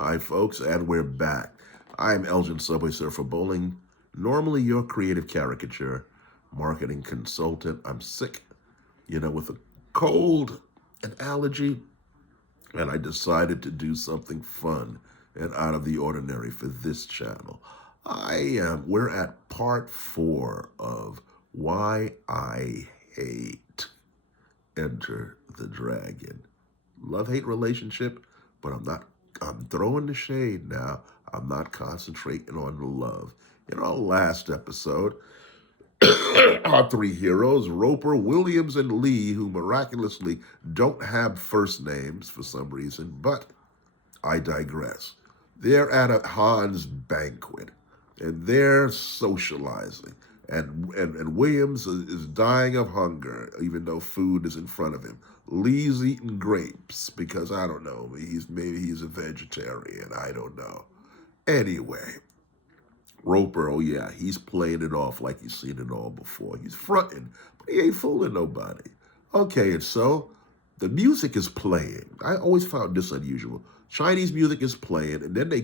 Hi, folks, and we're back. I'm Elgin Subway Surfer Bowling, normally your creative caricature marketing consultant. I'm sick, with a cold, an allergy, and I decided to do something fun and out of the ordinary for this channel. We're at part 4 of Why I Hate Enter the Dragon. Love-hate relationship, but I'm throwing the shade now. I'm not concentrating on the love. In our last episode, our three heroes, Roper, Williams, and Lee, who miraculously don't have first names for some reason, but I digress. They're at a Hans banquet and they're socializing. And Williams is dying of hunger, even though food is in front of him. Lee's eating grapes because I don't know. Maybe he's a vegetarian. I don't know. Anyway, Roper, oh yeah, he's playing it off like he's seen it all before. He's fronting, but he ain't fooling nobody. Okay, and so the music is playing. I always found this unusual. Chinese music is playing, and then they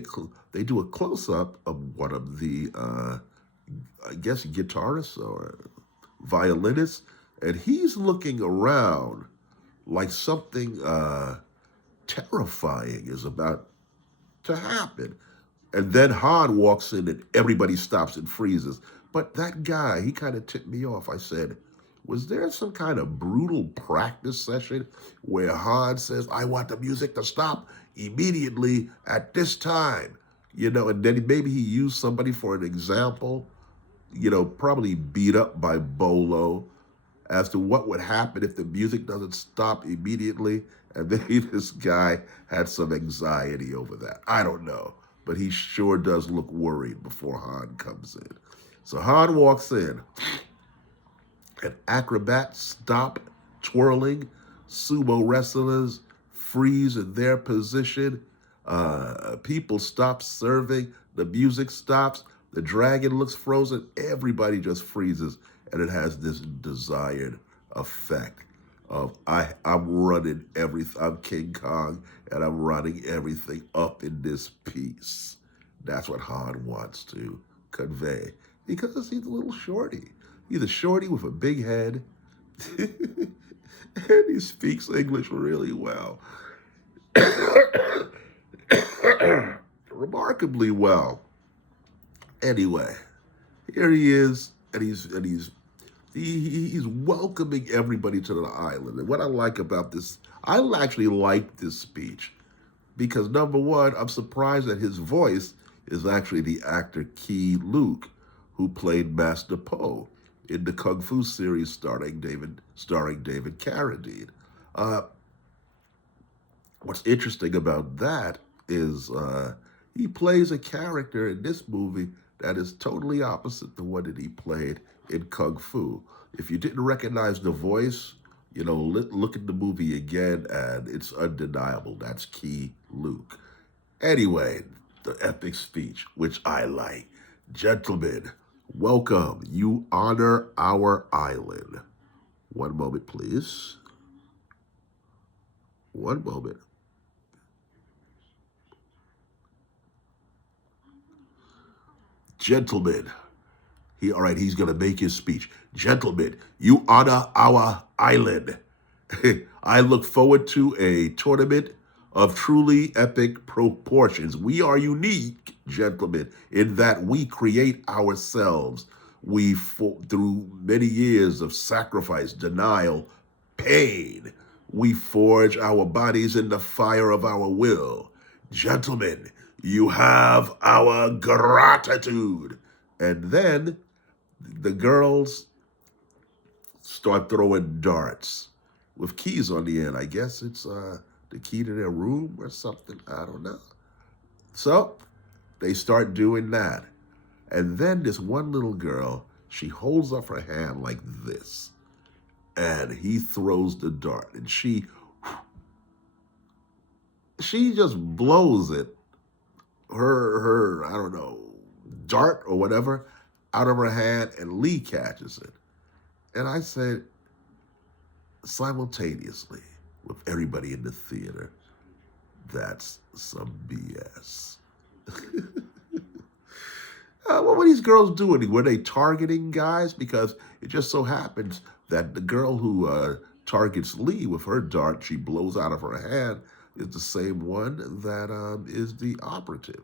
do a close up of one of the I guess guitarists or violinists, and he's looking around like something terrifying is about to happen. And then Han walks in and everybody stops and freezes. But that guy, he kind of tipped me off. I said, was there some kind of brutal practice session where Han says, I want the music to stop immediately at this time? And then maybe he used somebody for an example, probably beat up by Bolo as to what would happen if the music doesn't stop immediately. And maybe this guy had some anxiety over that. I don't know. But he sure does look worried before Han comes in. So Han walks in, and acrobats stop twirling, sumo wrestlers freeze in their position, people stop serving, the music stops, the dragon looks frozen, everybody just freezes, and it has this desired effect of I'm running everything. I'm King Kong, and I'm running everything up in this piece. That's what Han wants to convey because he's a little shorty. He's a shorty with a big head, and he speaks English really well, remarkably well. Anyway, here he is, and he's welcoming everybody to the island. And what I like about this, I actually like this speech because number one, I'm surprised that his voice is actually the actor Key Luke, who played Master Po in the Kung Fu series starring David Carradine. Uh, what's interesting about that is he plays a character in this movie that is totally opposite the one that he played in Kung Fu. If you didn't recognize the voice, look at the movie again, and it's undeniable. That's Key Luke. Anyway, the epic speech, which I like. Gentlemen, welcome. You honor our island. One moment, please. One moment. Gentlemen, all right, he's going to make his speech. Gentlemen, you honor our island. I look forward to a tournament of truly epic proportions. We are unique, gentlemen, in that we create ourselves. Through many years of sacrifice, denial, pain, we forge our bodies in the fire of our will. Gentlemen, you have our gratitude. And then the girls start throwing darts with keys on the end. I guess it's the key to their room or something. I don't know. So they start doing that. And then this one little girl, she holds up her hand like this. And he throws the dart. And she just blows it, I don't know, dart or whatever, out of her hand, and Lee catches it. And I said, simultaneously, with everybody in the theater, That's some BS. What were these girls doing? Were they targeting guys? Because it just so happens that the girl who targets Lee with her dart she blows out of her hand is the same one that is the operative.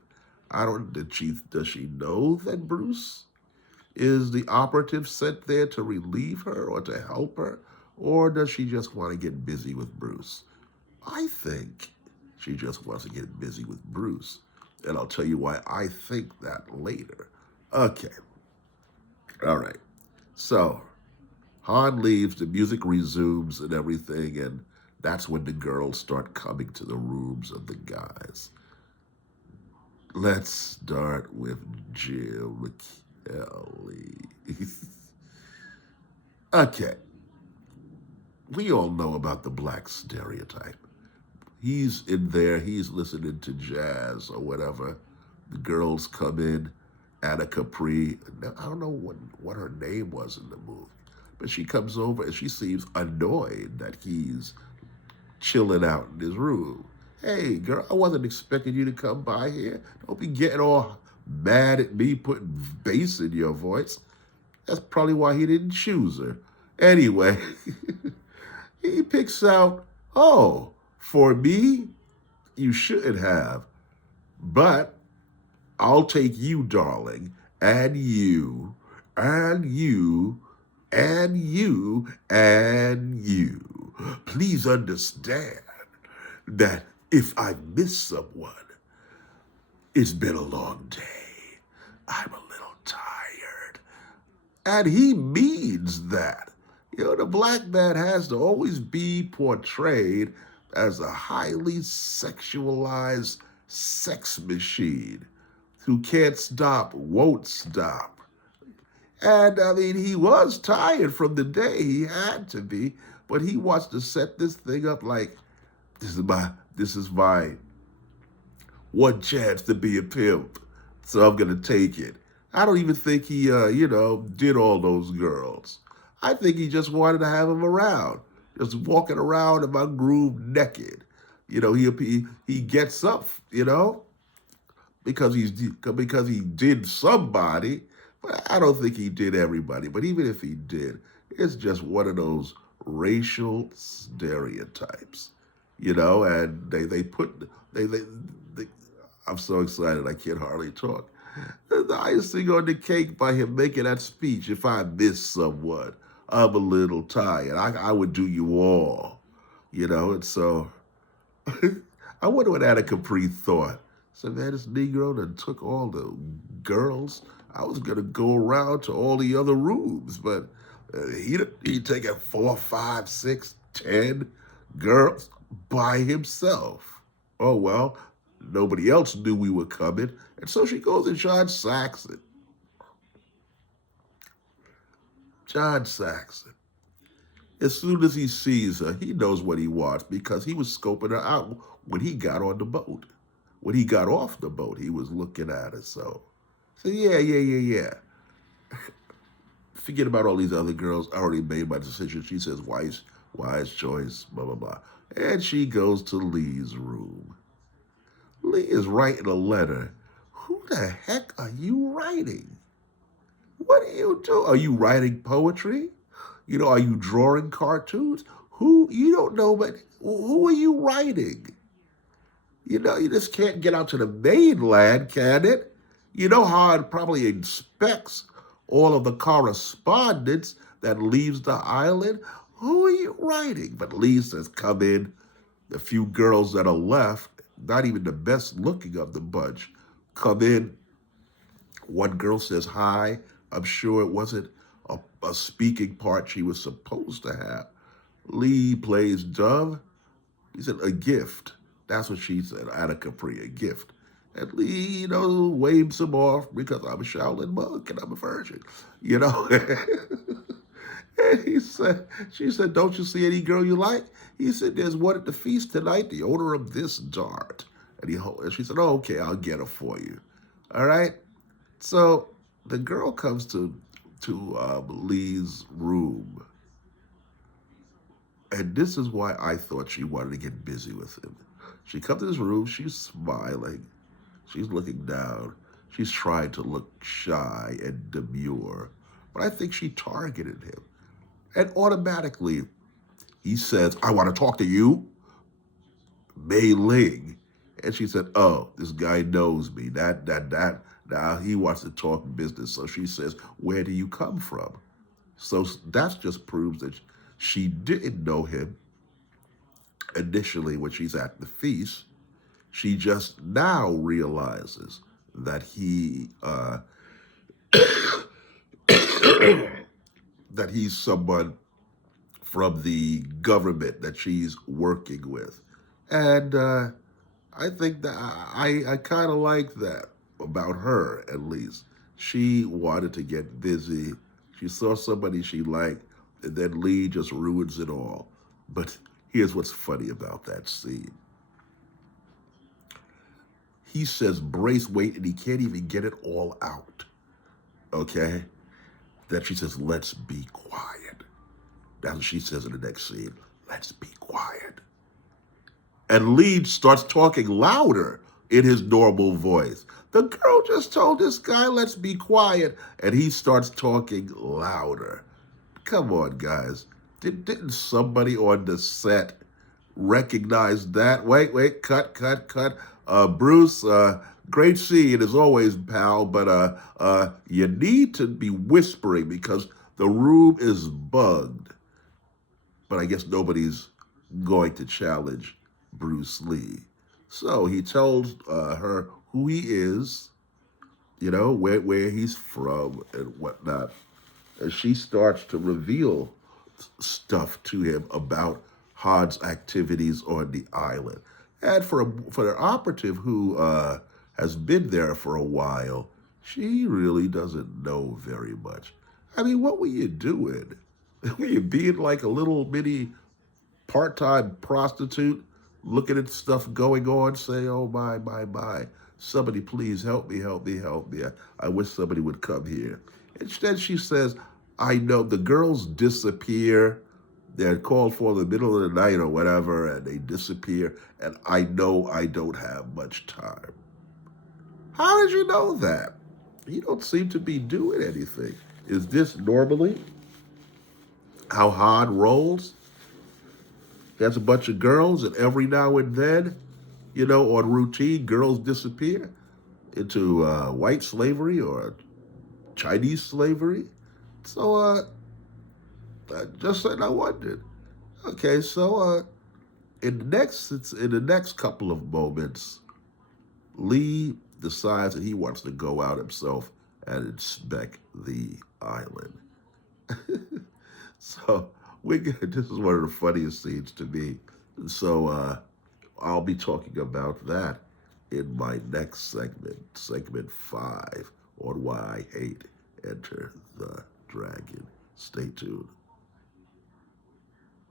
I don't. Does she know that Bruce is the operative sent there to relieve her or to help her, or does she just want to get busy with Bruce? I think she just wants to get busy with Bruce. And I'll tell you why I think that later. Okay, all right. So, Han leaves, the music resumes and everything, and that's when the girls start coming to the rooms of the guys. Let's start with Jim Kelly. Okay, we all know about the black stereotype. He's in there, he's listening to jazz or whatever. The girls come in, Anna Capri. Now, I don't know what her name was in the movie, but she comes over and she seems annoyed that he's chilling out in his room. Hey, girl, I wasn't expecting you to come by here. Don't be getting all mad at me putting bass in your voice. That's probably why he didn't choose her. Anyway, he picks out, oh, for me, you shouldn't have. But I'll take you, darling, and you, and you, and you, and you. Please understand that if I miss someone, it's been a long day. I'm a little tired. And he means that. You know, the black man has to always be portrayed as a highly sexualized sex machine who can't stop, won't stop. And I mean, he was tired from the day, he had to be, but he wants to set this thing up like this is my one chance to be a pimp, so I'm gonna take it. I don't even think he, did all those girls. I think he just wanted to have them around, just walking around in my groove naked. He gets up, because he did somebody, but I don't think he did everybody. But even if he did, it's just one of those racial stereotypes, And they I'm so excited I can't hardly talk. The icing on the cake by him making that speech. If I miss someone, I'm a little tired. I would do you all, And so I wonder what Anna Capri thought. So man, this Negro that took all the girls. I was gonna go around to all the other rooms, but he taking 4, 5, 6, 10 girls by himself. Oh well, nobody else knew we were coming, and so she goes and John Saxon. John Saxon. As soon as he sees her, he knows what he wants because he was scoping her out when he got on the boat. When he got off the boat, he was looking at her. So yeah. Forget about all these other girls. I already made my decision. She says, wise choice, blah, blah, blah. And she goes to Lee's room. Lee is writing a letter. Who the heck are you writing? What do you do? Are you writing poetry? Are you drawing cartoons? You don't know, but who are you writing? You just can't get out to the mainland, can it? You know how it probably inspects all of the correspondence that leaves the island? Who are you writing? But Lee says, come in. The few girls that are left, not even the best looking of the bunch, come in. One girl says hi. I'm sure it wasn't a speaking part she was supposed to have. Lee plays Dove. He said, a gift. That's what she said, Anna Capri, a gift. And Lee, waves him off because I'm a Shaolin monk and I'm a virgin, And she said, don't you see any girl you like? He said, there's one at the feast tonight, the owner of this dart. And she said, oh, okay, I'll get her for you. All right? So the girl comes to Lee's room. And this is why I thought she wanted to get busy with him. She comes to this room, she's smiling, she's looking down, she's trying to look shy and demure. But I think she targeted him. And automatically he says, I want to talk to you, Mei Ling. And she said, oh, this guy knows me. That. Now he wants to talk business. So she says, where do you come from? So that just proves that she didn't know him initially when she's at the feast. She just now realizes that that he's someone from the government that she's working with, and I think that I kind of like that about her. At least she wanted to get busy. She saw somebody she liked, and then Lee just ruins it all. But here's what's funny about that scene. He says brace weight and he can't even get it all out. Okay? Then she says, let's be quiet. That's what she says in the next scene. Let's be quiet. And Lee starts talking louder in his normal voice. The girl just told this guy, let's be quiet. And he starts talking louder. Come on, guys. Didn't somebody on the set recognize that? Wait, cut. Bruce, great scene as always, pal, but you need to be whispering because the room is bugged. But I guess nobody's going to challenge Bruce Lee. So he tells her who he is, where he's from and whatnot. And she starts to reveal stuff to him about Han's activities on the island. And for an operative who has been there for a while, she really doesn't know very much. I mean, what were you doing? Were you being like a little mini part-time prostitute, looking at stuff going on, saying, oh, my. Somebody please help me. I wish somebody would come here. Instead, she says, I know the girls disappear. They're called for in the middle of the night or whatever, and they disappear, and I know I don't have much time. How did you know that? You don't seem to be doing anything. Is this normally how Han rolls? He has a bunch of girls, and every now and then, on routine, girls disappear into white slavery or Chinese slavery. So, just saying, I wondered. Okay, so in the next couple of moments, Lee decides that he wants to go out himself and inspect the island. So this is one of the funniest scenes to me. So I'll be talking about that in my next segment 5, on why I hate Enter the Dragon. Stay tuned.